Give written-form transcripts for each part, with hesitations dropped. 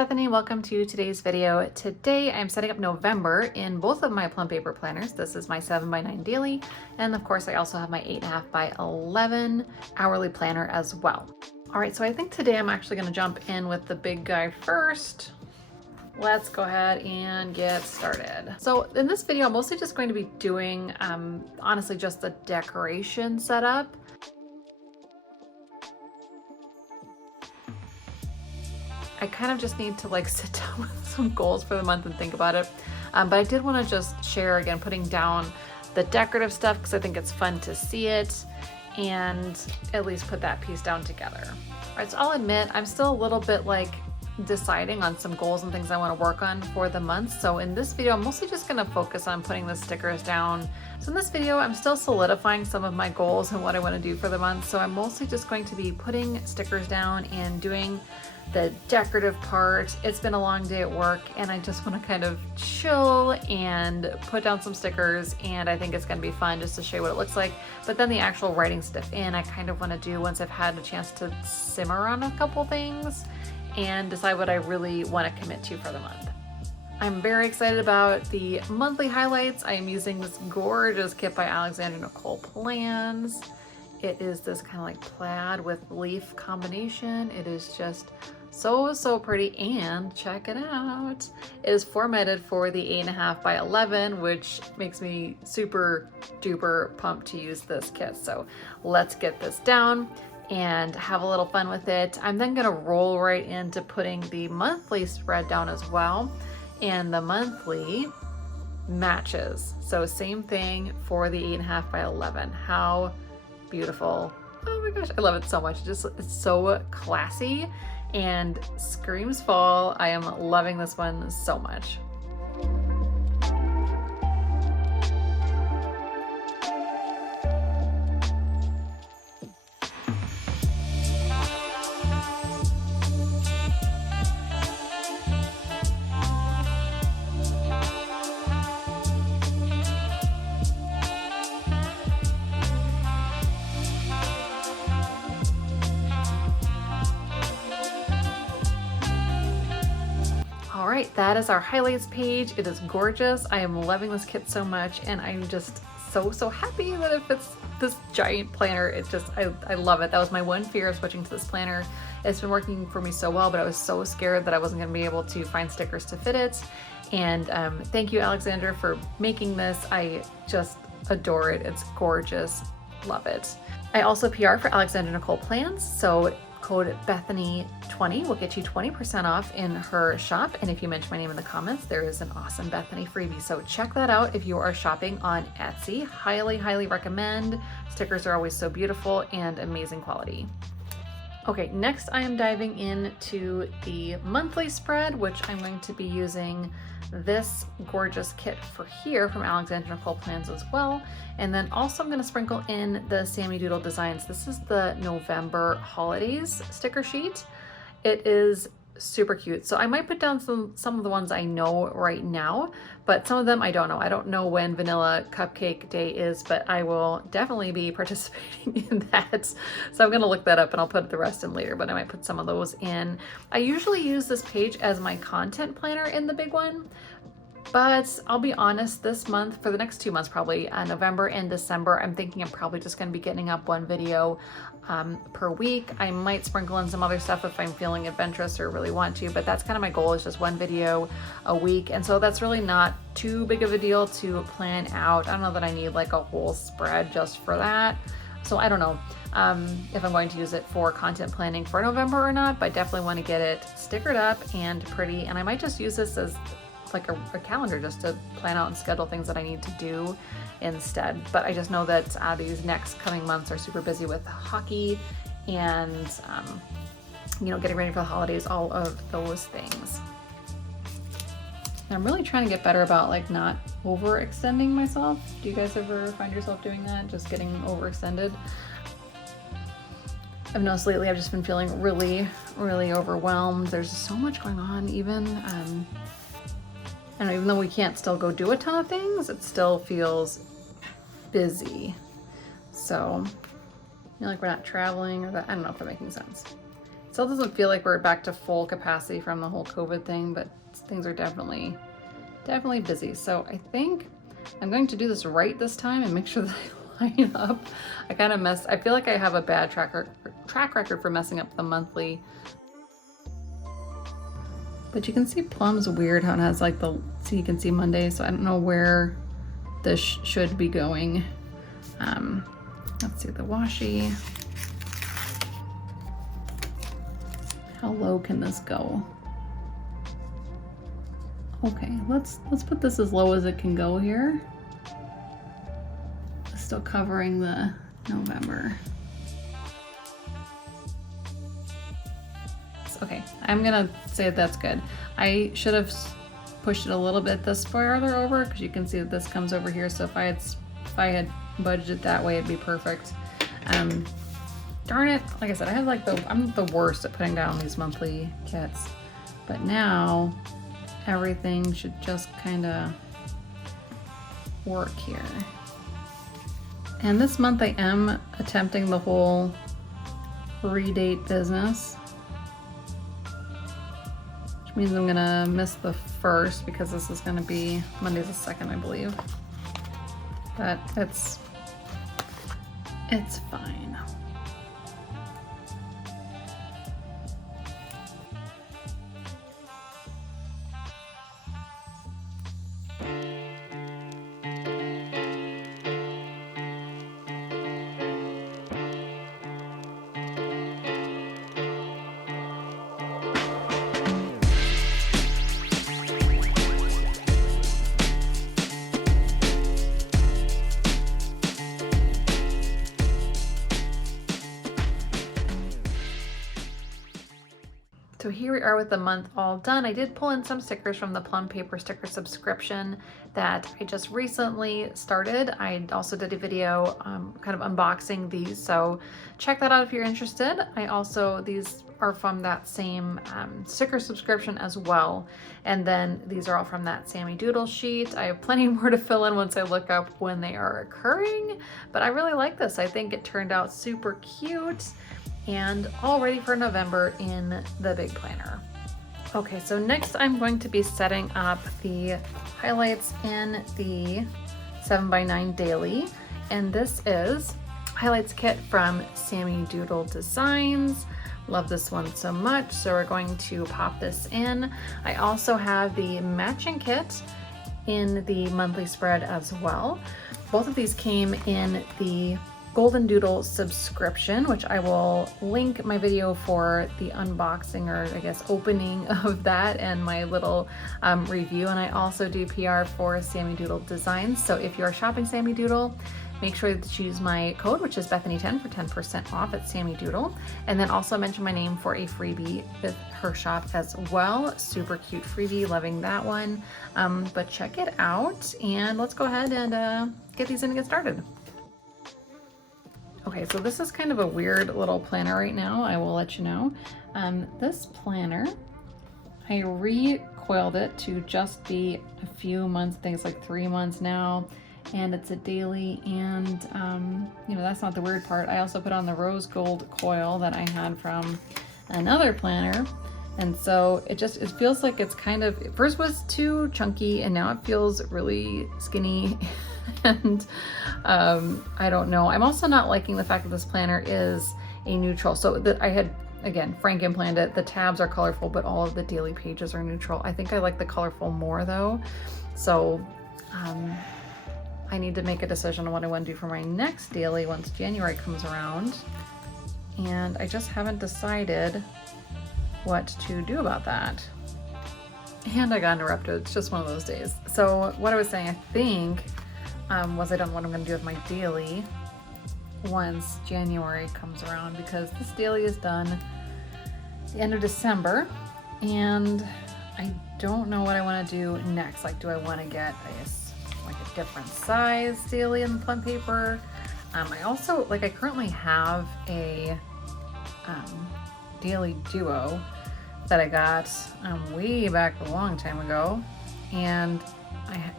Bethany. Welcome to today's video. Today I'm setting up November in both of my Plum paper planners. This is my 7x9 daily, and of course I also have my 8.5x11 hourly planner as well. All right, so I think today I'm actually going to jump in with the big guy first. Let's go ahead and get started. So in this video, I'm mostly just going to be doing, honestly, just the decoration setup. I kind of just need to like sit down with some goals for the month and think about it. But I did want to just share again, putting down the decorative stuff because I think it's fun to see it and at least put that piece down together. All right, so I'll admit I'm still a little bit like deciding on some goals and things I want to work on for the month. So in this video, I'm mostly just going to focus on putting the stickers down. So in this video, I'm still solidifying some of my goals and what I want to do for the month. So I'm mostly just going to be putting stickers down and doing the decorative part. It's been a long day at work and I just want to kind of chill and put down some stickers, and I think it's going to be fun just to show you what it looks like. But then the actual writing stuff in, I kind of want to do once I've had a chance to simmer on a couple things and decide what I really want to commit to for the month. I'm very excited about the monthly highlights. I am using this gorgeous kit by Alexandra Nicole Plans. It is this kind of like plaid with leaf combination. It is just so pretty, and check it out. It is formatted for the 8.5x11, which makes me super duper pumped to use this kit. So let's get this down and have a little fun with it. I'm then gonna roll right into putting the monthly spread down as well. And the monthly matches. So same thing for the 8.5x11. How beautiful. Oh my gosh, I love it so much. It's so classy and screams fall. I am loving this one so much. All right, that is our highlights page. It is gorgeous. I am loving this kit so much, and I'm just so happy that it fits this giant planner. It's just, I love it. That was my one fear of switching to this planner. It's been working for me so well, but I was so scared that I wasn't gonna be able to find stickers to fit it. And thank you, Alexandra, for making this. I just adore it. It's gorgeous. Love it. I also PR for Alexandra Nicole Plans, so code Bethany20 will get you 20% off in her shop. And if you mention my name in the comments, there is an awesome Bethany freebie. So check that out if you are shopping on Etsy. Highly recommend. Stickers are always so beautiful and amazing quality. Okay, next I am diving into the monthly spread, which I'm going to be using this gorgeous kit for here from Alexandra Nicole Plans as well. And then also I'm going to sprinkle in the Sammy Doodle Designs. This is the November holidays sticker sheet. It is super cute. So I might put down some of the ones I know right now, but some of them I don't know. I don't know when Vanilla Cupcake Day is, but I will definitely be participating in that. So I'm going to look that up and I'll put the rest in later, but I might put some of those in. I usually use this page as my content planner in the big one, but I'll be honest, this month, for the next 2 months probably, November and December, I'm thinking I'm probably just going to be getting up one video per week. I might sprinkle in some other stuff if I'm feeling adventurous or really want to, but that's kind of my goal, is just one video a week. And so that's really not too big of a deal to plan out. I don't know that I need like a whole spread just for that. So I don't know if I'm going to use it for content planning for November or not, but I definitely want to get it stickered up and pretty. And I might just use this as like a calendar just to plan out and schedule things that I need to do instead. But I just know that these next coming months are super busy with hockey and you know, getting ready for the holidays, all of those things. And I'm really trying to get better about like not overextending myself. Do you guys ever find yourself doing that? Just getting overextended? I've noticed lately I've just been feeling really overwhelmed. There's so much going on even. And even though we can't still go do a ton of things, it still feels busy. So, you know, like we're not traveling or that. I don't know if I'm making sense. Still doesn't feel like we're back to full capacity from the whole COVID thing, but things are definitely busy. So I think I'm going to do this right this time and make sure that I line up. I feel like I have a bad track record for messing up the monthly. But you can see Plum's weird how it has like so you can see Monday, so I don't know where this should be going. Let's see the washi. How low can this go? Okay, let's put this as low as it can go here. Still covering the November. Okay, I'm gonna say that's good. I should have pushed it a little bit this farther over because you can see that this comes over here. So if I had budgeted that way, it'd be perfect. Darn it! Like I said, I'm the worst at putting down these monthly kits, but now everything should just kind of work here. And this month I am attempting the whole redate business, which means I'm gonna miss the 1st because this is gonna be Monday's the 2nd, I believe. But it's fine. So here we are with the month all done. I did pull in some stickers from the Plum paper sticker subscription that I just recently started. I also did a video kind of unboxing these, so check that out if you're interested. These are from that same sticker subscription as well. And then these are all from that Sammy Doodle sheet. I have plenty more to fill in once I look up when they are occurring, but I really like this. I think it turned out super cute and all ready for November in the big planner. Okay, so next I'm going to be setting up the highlights in the 7x9 daily, and this is highlights kit from Sammy Doodle Designs. Love this one so much, so we're going to pop this in. I also have the matching kit in the monthly spread as well. Both of these came in the Golden Doodle subscription, which I will link my video for the unboxing, or I guess opening of that, and my little review. And I also do PR for Sammy Doodle Designs. So if you are shopping Sammy Doodle, make sure to use my code, which is Bethany10 for 10% off at Sammy Doodle. And then also mention my name for a freebie with her shop as well. Super cute freebie, loving that one. But check it out, and let's go ahead and get these in and get started. Okay, so this is kind of a weird little planner right now, I will let you know. This planner, I recoiled it to just be a few months, I think it's like 3 months now, and it's a daily, and you know, that's not the weird part. I also put on the rose gold coil that I had from another planner, and so it feels like it's kind of, it first was too chunky, and now it feels really skinny. And I don't know. I'm also not liking the fact that this planner is a neutral. So that I had, again, Franken planned it. The tabs are colorful, but all of the daily pages are neutral. I think I like the colorful more though. So I need to make a decision on what I want to do for my next daily once January comes around. And I just haven't decided what to do about that. And I got interrupted. It's just one of those days. So what I was saying, I think, was I don't know what I'm going to do with my daily once January comes around, because this daily is done the end of December, and I don't know what I want to do next. Like, do I want to get like a different size daily in the Plum paper? I also, like, I currently have a daily duo that I got way back a long time ago, and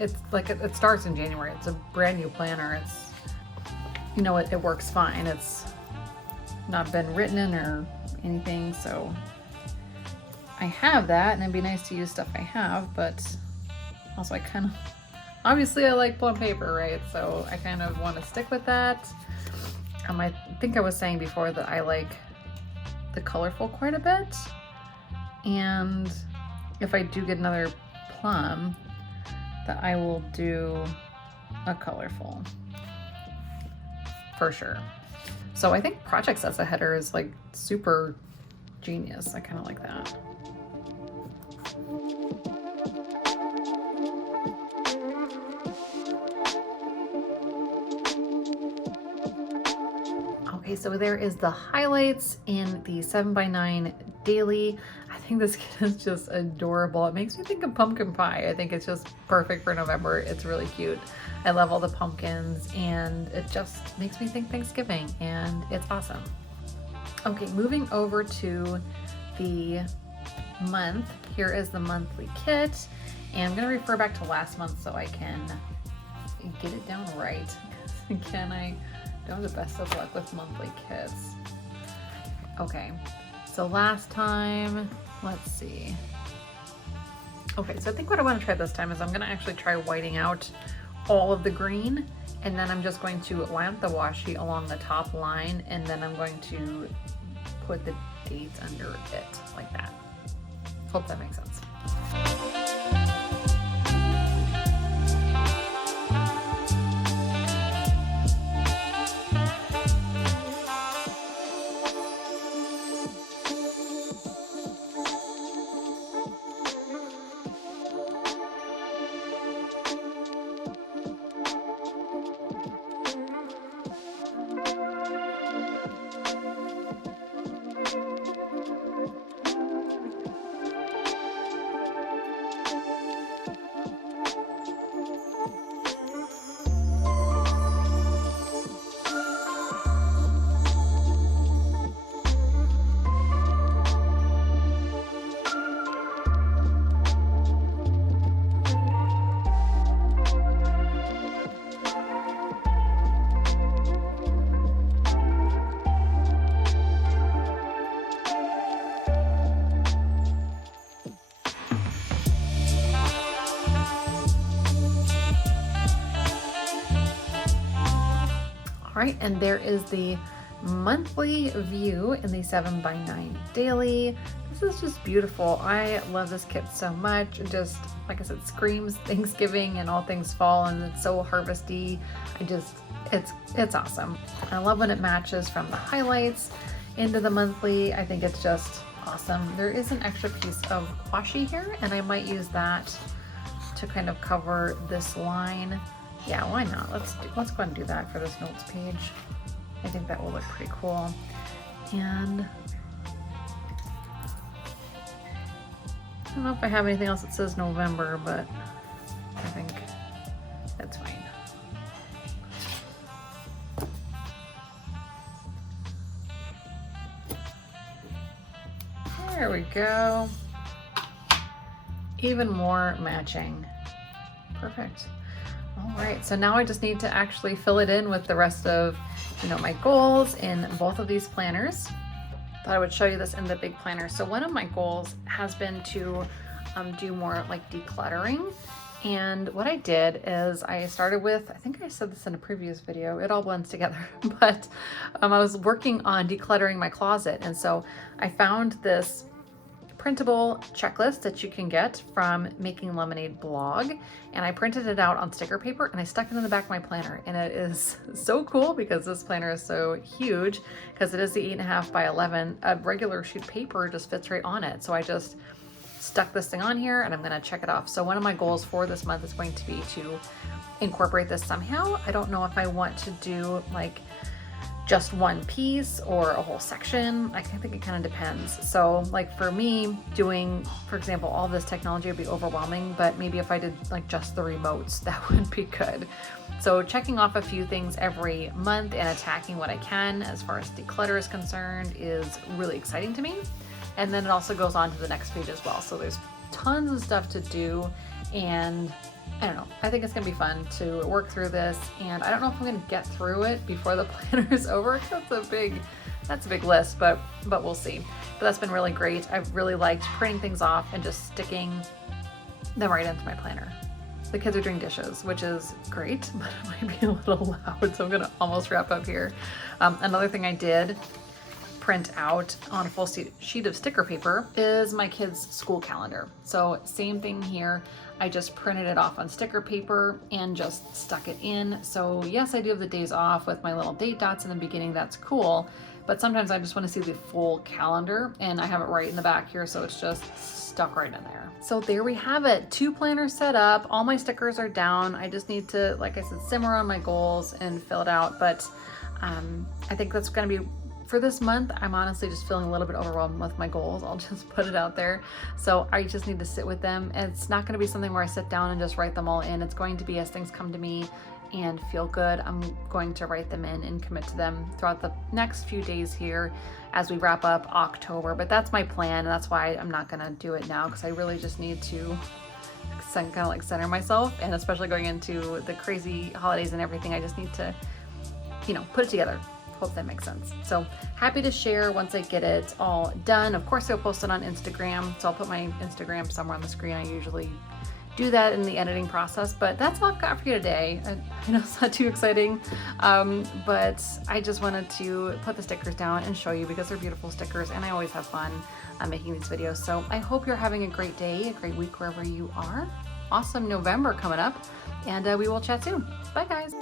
it's like, it starts in January. It's a brand new planner. It's, you know, it works fine. It's not been written in or anything, so I have that, and it'd be nice to use stuff I have, but also I kind of, obviously I like Plum paper, right? So I kind of want to stick with that. I think I was saying before that I like the colorful quite a bit, and if I do get another Plum, that I will do a colorful for sure. So I think projects as a header is like super genius. I kind of like that. Okay, so there is the highlights in the 7x9 daily. I think this kit is just adorable. It makes me think of pumpkin pie. I think it's just perfect for November. It's really cute. I love all the pumpkins, and it just makes me think Thanksgiving, and it's awesome. Okay, moving over to the month. Here is the monthly kit, and I'm gonna refer back to last month so I can get it down right. Again, I don't have the best of luck with monthly kits. Okay, so last time, let's see. Okay, so I think what I want to try this time is I'm going to actually try whiting out all of the green, and then I'm just going to line up the washi along the top line, and then I'm going to put the dates under it like that. Hope that makes sense. All right, and there is the monthly view in the 7x9 daily. This is just beautiful. I love this kit so much. It just, like I said, screams Thanksgiving and all things fall, and it's so harvesty. It's awesome. I love when it matches from the highlights into the monthly. I think it's just awesome. There is an extra piece of washi here, and I might use that to kind of cover this line. Yeah, why not? Let's go ahead and do that for this notes page. I think that will look pretty cool. And I don't know if I have anything else that says November, but I think that's fine. There we go. Even more matching. Perfect. All right, so now I just need to actually fill it in with the rest of, my goals in both of these planners. Thought I would show you this in the big planner. So one of my goals has been to do more like decluttering. And what I did is I started with, I think I said this in a previous video, it all blends together, but I was working on decluttering my closet. And so I found this printable checklist that you can get from Making Lemonade blog, and I printed it out on sticker paper and I stuck it in the back of my planner, and it is so cool because this planner is so huge because it is the 8.5 by 11. A regular sheet paper just fits right on it, so I just stuck this thing on here and I'm gonna check it off. So one of my goals for this month is going to be to incorporate this somehow. I don't know if I want to do like just one piece or a whole section. I think it kind of depends. So like for me, doing, for example, all this technology would be overwhelming, but maybe if I did like just the remotes, that would be good. So checking off a few things every month and attacking what I can as far as declutter is concerned is really exciting to me. And then it also goes on to the next page as well. So there's tons of stuff to do, and I don't know, I think it's gonna be fun to work through this, and I don't know if I'm gonna get through it before the planner is over, because that's a big list, but we'll see. But that's been really great. I've really liked printing things off and just sticking them right into my planner. The kids are doing dishes, which is great, but it might be a little loud, so I'm gonna almost wrap up here. Another thing I did print out on a full sheet of sticker paper is my kids' school calendar. So same thing here. I just printed it off on sticker paper and just stuck it in. So yes, I do have the days off with my little date dots in the beginning. That's cool. But sometimes I just want to see the full calendar, and I have it right in the back here. So it's just stuck right in there. So there we have it. 2 planners set up. All my stickers are down. I just need to, like I said, simmer on my goals and fill it out. But I think that's going to be for this month. I'm honestly just feeling a little bit overwhelmed with my goals. I'll just put it out there. So I just need to sit with them. And it's not going to be something where I sit down and just write them all in. It's going to be as things come to me and feel good, I'm going to write them in and commit to them throughout the next few days here as we wrap up October. But that's my plan, and that's why I'm not gonna do it now, because I really just need to kind of like center myself, and especially going into the crazy holidays and everything, I just need to, you know, put it together. Hope that makes sense. So happy to share once I get it all done. Of course, I'll post it on Instagram, so I'll put my Instagram somewhere on the screen. I usually do that in the editing process, but that's all I've got for you today. I know it's not too exciting, but I just wanted to put the stickers down and show you because they're beautiful stickers, and I always have fun making these videos. So I hope you're having a great day, a great week wherever you are. Awesome November coming up, and we will chat soon. Bye guys.